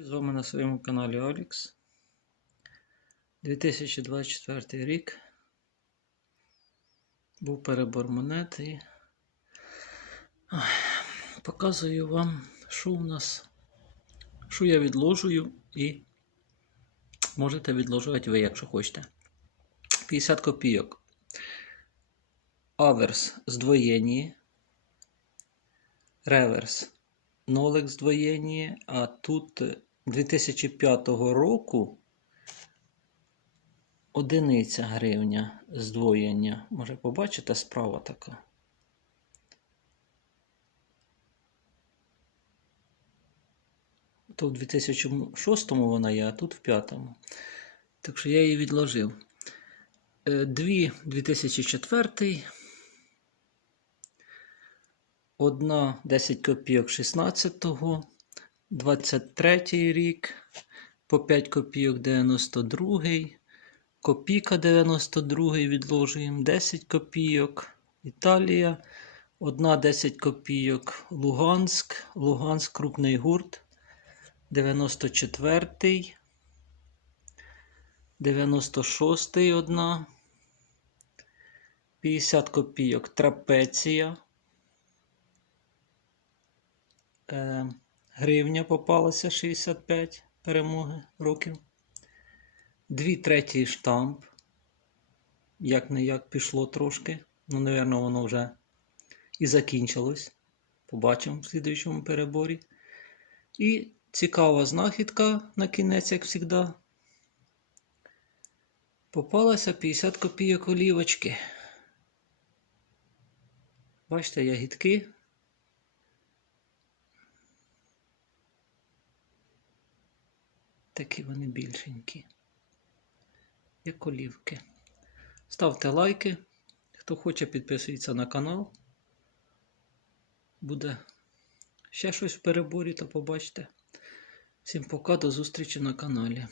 З вами на своєму каналі Олікс. 2024 рік. Був перебор монет і показую вам, що у нас, що я відложую і можете відложувати ви, якщо хочете. 50 копійок. Аверс здвоєнні. Реверс нолик здвоєнні, а тут 2005 року одиниця гривня здвоєння. Може побачите справа така. То в 2006 вона є, а тут в 5. Так що я її відложив. Е, Дві 2004. Одна 10 копійок 16-го, 23 рік, по 5 копійок 92-й, копійка 92-й відложуємо, 10 копійок, Італія, одна 10 копійок Луганськ, Луганськ крупний гурт, 94-й, 96-й одна, 50 копійок Трапеція. Е, гривня попалася 65 перемоги років. Дві треті штамп. Як не як пішло трошки. Ну, напевно, воно вже і закінчилось. Побачимо в слідуючому переборі. І цікава знахідка на кінець, як завжди. Попалася 50 копійок олівочки. Бачите, ягідки. Такі вони більшенькі, як олівки. Ставте лайки. Хто хоче, підписується на канал. Буде ще щось в переборі, то побачите. Всім пока, до зустрічі на каналі.